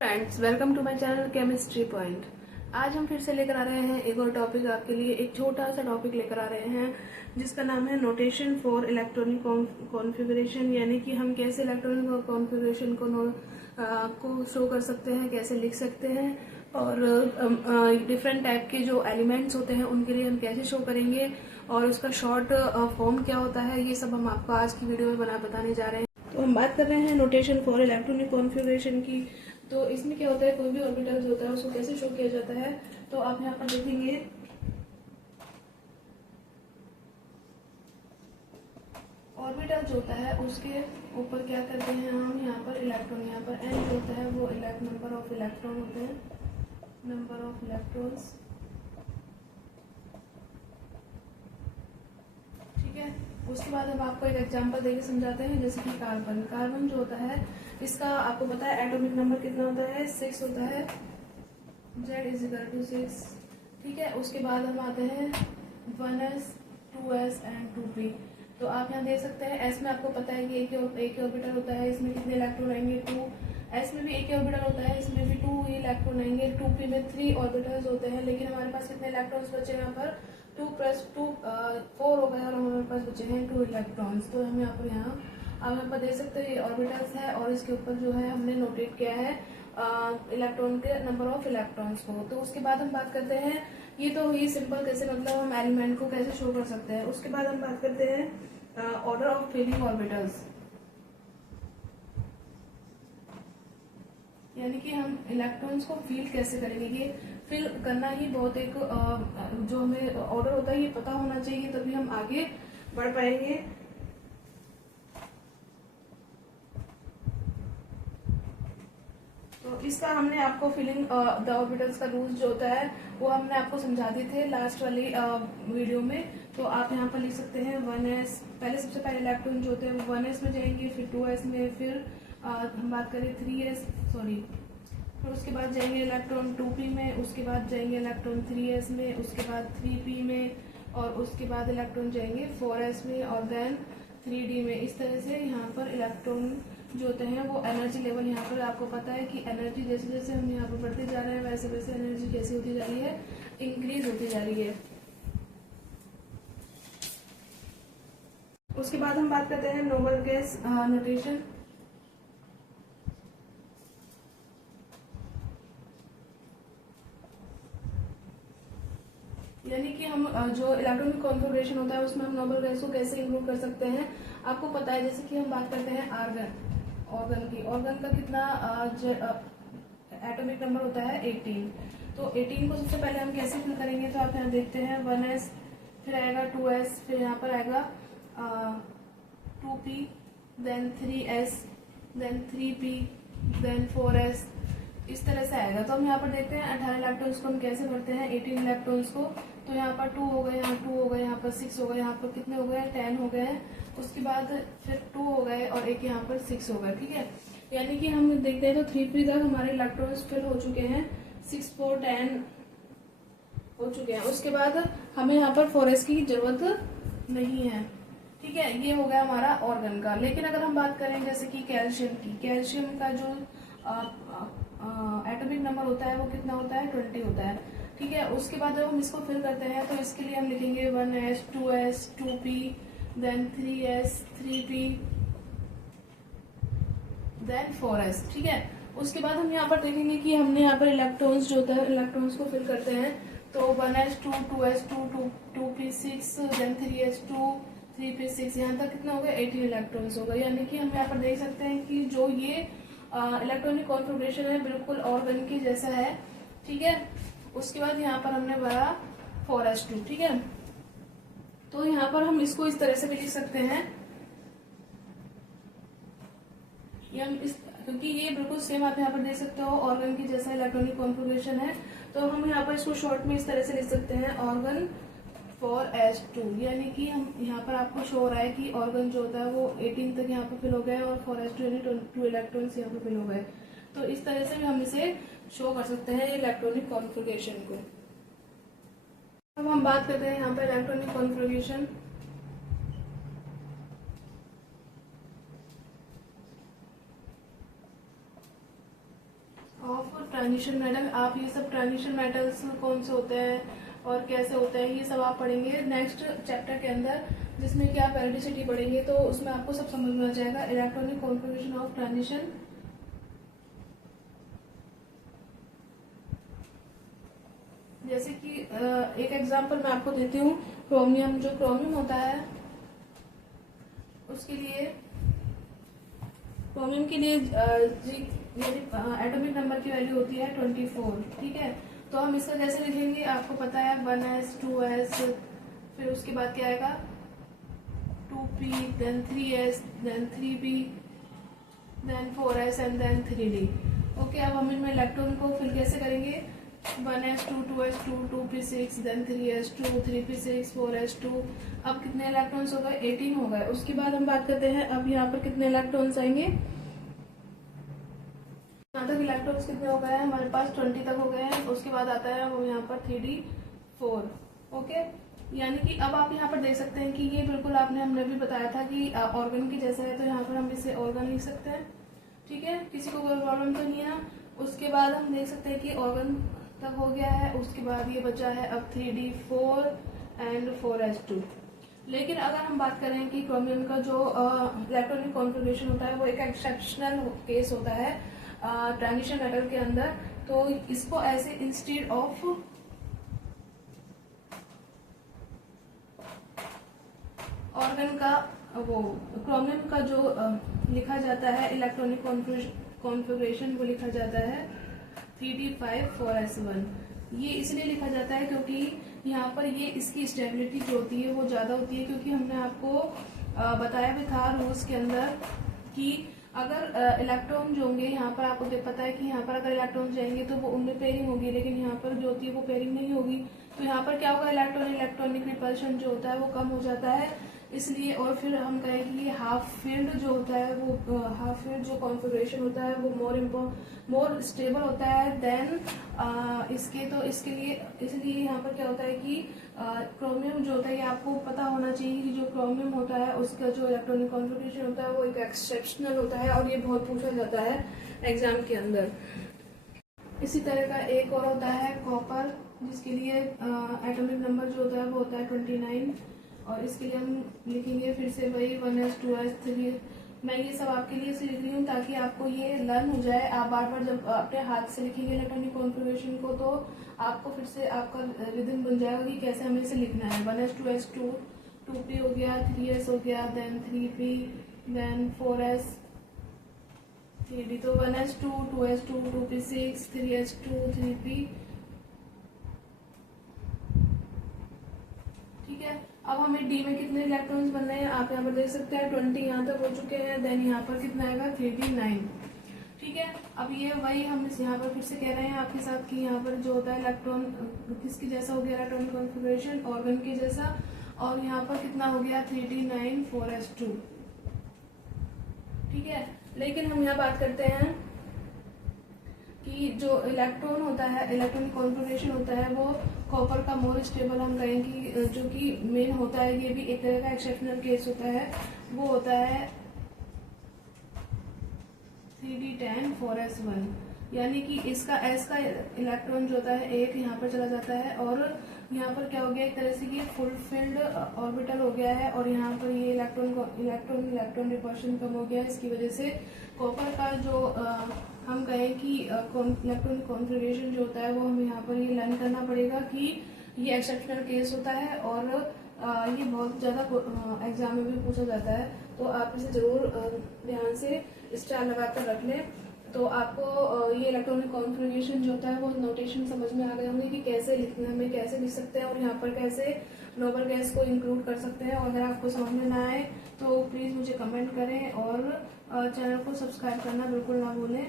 Friends, welcome to my channel chemistry point. आज हम फिर से लेकर आ रहे हैं एक और टॉपिक आपके लिए। एक छोटा सा टॉपिक लेकर आ रहे हैं जिसका नाम है नोटेशन फॉर इलेक्ट्रॉनिक कॉन्फ़िगरेशन, यानी कि हम कैसे इलेक्ट्रॉनिक कॉन्फ़िगरेशन को शो कर सकते हैं, कैसे लिख सकते हैं, और डिफरेंट टाइप के जो एलिमेंट्स होते हैं उनके लिए हम कैसे शो करेंगे, और उसका शॉर्ट फॉर्म क्या होता है, ये सब हम आपको आज की वीडियो में बताने जा रहे हैं। तो हम बात कर रहे हैं नोटेशन फॉर इलेक्ट्रॉनिक कॉन्फ़िगरेशन की। तो इसमें क्या होता है, कोई भी ऑर्बिटल होता है उसको कैसे शो किया जाता है। तो आप यहाँ पर देखेंगे, ऑर्बिटल जो होता है उसके ऊपर क्या करते हैं हम, यहाँ पर इलेक्ट्रॉन, यहाँ पर एन जो होता है वो नंबर ऑफ इलेक्ट्रॉन होते हैं, नंबर ऑफ इलेक्ट्रॉन्स। ठीक है, उसके बाद हम आपको एक एग्जांपल देके समझाते हैं, जैसे कि कार्बन। कार्बन जो होता है इसका आपको पता है एटॉमिक नंबर कितना होता है, 6 होता है, Z = 6। ठीक है, उसके बाद हम आते हैं 1s 2s एंड 2p। तो आप यहाँ देख सकते हैं, s में आपको पता है कि एक ही ऑर्बिटल होता है, इसमें कितने इलेक्ट्रॉन आएंगे 2। s में भी एक ही ऑर्बिटल होता है, इसमें भी 2 ही इलेक्ट्रॉन आएंगे। 2p में 3 ऑर्बिटल्स होते हैं, लेकिन हमारे पास कितने इलेक्ट्रॉन्स बचे यहाँ पर, 2 + 2 4 हो गए, और हमारे पास बचे हैं 2 इलेक्ट्रॉन्स। तो हम आप यहाँ पर देख सकते हैं ये ऑर्बिटल्स है, और इसके ऊपर जो है हमने नोटेट किया है इलेक्ट्रॉन के नंबर ऑफ इलेक्ट्रॉन्स को। तो उसके बाद हम बात करते हैं, ये तो ही सिंपल कैसे, मतलब हम एलिमेंट को कैसे शो कर सकते हैं। उसके बाद हम बात करते हैं ऑर्डर ऑफ फिलिंग ऑर्बिटल्स, यानी कि हम इलेक्ट्रॉन्स को फील कैसे करेंगे। ये फील करना ही बहुत एक जो हमें ऑर्डर होता है ये पता होना चाहिए, तभी हम आगे बढ़ पाएंगे। तो इसका हमने आपको फिलिंग द ऑर्बिटल्स का रूल्स जो होता है वो हमने आपको समझा दिए थे लास्ट वाली वीडियो में। तो आप यहाँ पर लिख सकते हैं 1s, पहले सबसे पहले इलेक्ट्रॉन जो होते हैं वो 1s में जाएंगे, फिर 2s में, फिर हम बात करें 3s, सॉरी, फिर उसके बाद जाएंगे इलेक्ट्रॉन 2p में, उसके बाद जाएंगे इलेक्ट्रॉन 3s में, उसके बाद 3p में, और उसके बाद इलेक्ट्रॉन जाएंगे 4s में, और देन 3d में। इस तरह से यहाँ पर इलेक्ट्रॉन जो होते हैं वो एनर्जी लेवल, यहाँ पर आपको पता है कि एनर्जी जैसे जैसे हम यहाँ पर बढ़ते जा रहे हैं वैसे वैसे एनर्जी कैसी होती जा रही है, इंक्रीज होती जा रही है। उसके बाद हम बात करते हैं नोबल गैस नोटेशन। यानी कि हम जो इलेक्ट्रॉनिक कॉन्फ़िगरेशन होता है उसमें हम नोबल गैस को कैसे इंक्लूड कर सकते हैं। आपको पता है, जैसे कि हम बात करते हैं ऑर्गन की, ऑर्गन का कितना एटॉमिक नंबर होता है 18। तो 18 को सबसे पहले हम कैसे फिल करेंगे, तो आप यहाँ देखते हैं 1s, फिर आएगा 2s, फिर यहाँ पर आएगा 2p, then 3s, then 3p, then 4s, इस तरह से आएगा। तो हम यहाँ पर देखते हैं 18 इलेक्ट्रॉन्स को हम कैसे भरते हैं 18 इलेक्ट्रॉन्स को। तो यहाँ पर 2 हो गए, यहाँ 2 हो गए, यहाँ पर 6 हो गए, यहाँ पर कितने हो गए 10 हो गए हैं। उसके बाद फिर 2 हो गए और एक यहाँ पर 6 हो गए। ठीक है, यानी कि हम देखते हैं तो 3p तक हमारे इलेक्ट्रॉन्स फिल हो चुके हैं, 6 4 10 हो चुके हैं। उसके बाद हमें यहाँ पर 4s की जरूरत नहीं है। ठीक है, ये हो गया हमारा ऑर्गन का। लेकिन अगर हम बात करें जैसे कि कैल्शियम की, कैल्शियम का जो एटॉमिक नंबर होता है वो कितना होता है 20 होता है। ठीक है, उसके बाद जब हम इसको फिल करते हैं तो इसके लिए हम लिखेंगे 1s 2s 2p, then 3s 3p, then 4s। ठीक है, उसके बाद हम यहाँ पर देखेंगे कि हमने यहाँ पर इलेक्ट्रॉन्स जो होता है इलेक्ट्रॉन्स को फिल करते हैं। तो 1s 2 2s 2 2p 6, then 3s 2 3p 6, यहाँ तक कितना हो गया 18 इलेक्ट्रॉन्स हो गए। यानी कि हम यहाँ पर देख सकते हैं कि जो ये इलेक्ट्रॉनिक कॉन्फ़िगरेशन है बिल्कुल ऑर्गन की जैसा है। ठीक है, उसके बाद यहाँ पर हमने भरा 4s2। ठीक है, तो यहाँ पर हम इसको इस तरह से भी लिख सकते हैं, क्योंकि ये बिल्कुल सेम आप यहाँ पर देख सकते हो ऑर्गन की जैसा इलेक्ट्रॉनिक कॉन्फ़िगरेशन है। तो हम यहाँ पर इसको शॉर्ट में इस तरह से लिख सकते हैं ऑर्गन 4s2। यानी कि हम यहाँ पर आपको शो हो रहा है कि ऑर्गन जो होता है वो 18 तक यहाँ पर फिल हो गया, और 4s2 यानी 2 इलेक्ट्रॉन्स यहाँ पर फिल हो गए। तो इस तरह से भी हम इसे शो कर सकते हैं इलेक्ट्रॉनिक कॉन्फ़िगरेशन को। अब हम बात करते हैं यहाँ पर इलेक्ट्रॉनिक कॉन्फ़िगरेशन। Transition metal. आप ये सब ट्रांजिशन मेटल्स कौन से होते हैं और कैसे होते हैं ये सब आप पढ़ेंगे नेक्स्ट चैप्टर के अंदर, जिसमें कि आप पेरियोडिसिटी पढ़ेंगे तो उसमें आपको सब समझ में आ जाएगा। Electronic configuration of transition. जैसे कि एक एग्जांपल मैं आपको देती हूँ। क्रोमियम, जो क्रोमियम होता है उसके लिए, क्रोमियम के लिए एटॉमिक नंबर की वैल्यू होती है 24, ठीक है। तो हम इसका कैसे लिखेंगे, आपको पता है 1s 2s, फिर उसके बाद क्या आएगा 2p, then 3s, then 3p, then 4s and then 3d। Okay, अब हम इनमें इलेक्ट्रॉन को फिल कैसे करेंगे, 1s2 2s2 2p6 then 3s2 3p6 4s2। अब कितने इलेक्ट्रॉन्स हो गए, 18 हो गए। उसके बाद हम बात करते हैं अब यहाँ पर कितने इलेक्ट्रॉन्स आएंगे। यहाँ तक इलेक्ट्रॉन्स कितने हो गए हैं हमारे पास, 20 तक हो गए हैं। उसके बाद आता है वो यहाँ पर 3d4। ओके, यानी कि अब आप यहाँ पर देख सकते हैं कि ये बिल्कुल हमने भी बताया था कि ऑर्गन के जैसा है, तो यहाँ पर हम इसे ऑर्गन लिख सकते हैं, ठीक है। किसी को कोई प्रॉब्लम तो नहीं है। उसके बाद हम देख सकते हैं कि ऑर्गन तक हो गया है। उसके बाद ये बचा है अब 3d4 एंड 4s2। लेकिन अगर हम बात करें कि क्रोमियम का जो इलेक्ट्रॉनिक कॉन्फ़िगरेशन होता है वो एक एक्सेप्शनल केस होता है ट्रांजिशन मेटल के अंदर, तो इसको ऐसे इंस्टेड ऑफ ऑर्गन का वो क्रोमियम का जो लिखा जाता है इलेक्ट्रॉनिक कॉन्फ़िगरेशन, वो लिखा जाता है 3d5 4s1। ये इसलिए लिखा जाता है क्योंकि यहाँ पर ये इसकी स्टेबिलिटी जो होती है वो ज़्यादा होती है, क्योंकि हमने आपको बताया भी था रूल्स के अंदर कि अगर इलेक्ट्रॉन जो होंगे यहाँ पर, आपको पता है कि यहाँ पर अगर इलेक्ट्रॉन जाएंगे तो वो उनमें पेयरिंग होगी, लेकिन यहाँ पर जो होती है वो पेयरिंग नहीं होगी। तो यहाँ पर क्या होगा, इलेक्ट्रॉनिक रिपल्शन जो होता है वो कम हो जाता है, इसलिए। और फिर हम कहें कि हाफ फील्ड जो होता है वो हाफ फील्ड जो कॉन्फ़िगरेशन होता है वो मोर स्टेबल होता है देन इसके। तो इसके लिए इसलिए यहाँ पर क्या होता है कि क्रोमियम जो होता है, ये आपको पता होना चाहिए कि जो क्रोमियम होता है उसका जो इलेक्ट्रॉनिक कॉन्फ़िगरेशन होता है वो एक एक्सेप्शनल होता है, और ये बहुत पूछा जाता है एग्जाम के अंदर। इसी तरह का एक और होता है कॉपर, जिसके लिए एटॉमिक नंबर जो होता है वो होता है 29, और इसके लिए हम लिखेंगे फिर से वही 1s 2s 3। मैं ये सब आपके लिए से लिख रही हूँ ताकि आपको ये लर्न हो जाए। आप बार बार जब अपने हाथ से लिखेंगे इलेक्ट्रॉनिक कॉन्फ़िगरेशन को, तो आपको फिर से आपका रिदम बन जाएगा कि कैसे हमें इसे लिखना है। 1s 2s 2p हो गया, 3s हो गया, then 3p, then 4s 3d। तो 1s 2 2s 2 2p6 3s 2 3p, ठीक है। अब हमें डी में कितने इलेक्ट्रॉन्स बनने हैं, आप यहाँ पर देख सकते हैं 20 यहाँ तक हो चुके हैं। देन यहाँ पर कितना आएगा 3d9, ठीक है। अब ये वही हम यहाँ पर फिर से कह रहे हैं आपके साथ कि यहाँ पर जो होता है इलेक्ट्रॉन किसके जैसा हो गया, इलेक्ट्रॉनिक कॉन्फ़िगरेशन ऑर्गन के जैसा, और यहाँ पर कितना हो गया 3d9 4s2, ठीक है। लेकिन हम यहाँ बात करते हैं कि जो इलेक्ट्रॉन होता है, इलेक्ट्रॉनिक कॉन्फ़िगरेशन होता है वो कॉपर का मोर स्टेबल, हम कहें कि जो कि मेन होता है, ये भी एक तरह का एक्सेप्शनल केस होता है, वो होता है 3d10 4s1। यानी कि इसका एस का इलेक्ट्रॉन जो होता है एक यहाँ पर चला जाता है, और यहाँ पर क्या हो गया, एक तरह से ये फुल फिल्ड ऑर्बिटल हो गया है, और यहाँ पर ये इलेक्ट्रॉन रिपल्शन कम हो गया है। इसकी वजह से कॉपर का जो हम कहें कि इलेक्ट्रॉनिक कॉन्फ़िगरेशन जो होता है वो हमें यहाँ पर ये लर्न करना पड़ेगा कि ये एक्सेप्शनल केस होता है, और ये बहुत ज़्यादा एग्जाम में भी पूछा जाता है। तो आप इसे ज़रूर ध्यान से स्टार लगाकर रख लें, तो आपको ये इलेक्ट्रॉनिक कॉन्फ़िगरेशन जो होता है वो नोटेशन समझ में आ गए होंगे कि कैसे लिखना में कैसे लिख सकते हैं, और यहाँ पर कैसे नोबल गैस को इंक्लूड कर सकते हैं। और अगर आपको समझ में ना आए तो प्लीज़ मुझे कमेंट करें, और चैनल को सब्सक्राइब करना बिल्कुल ना भूलें।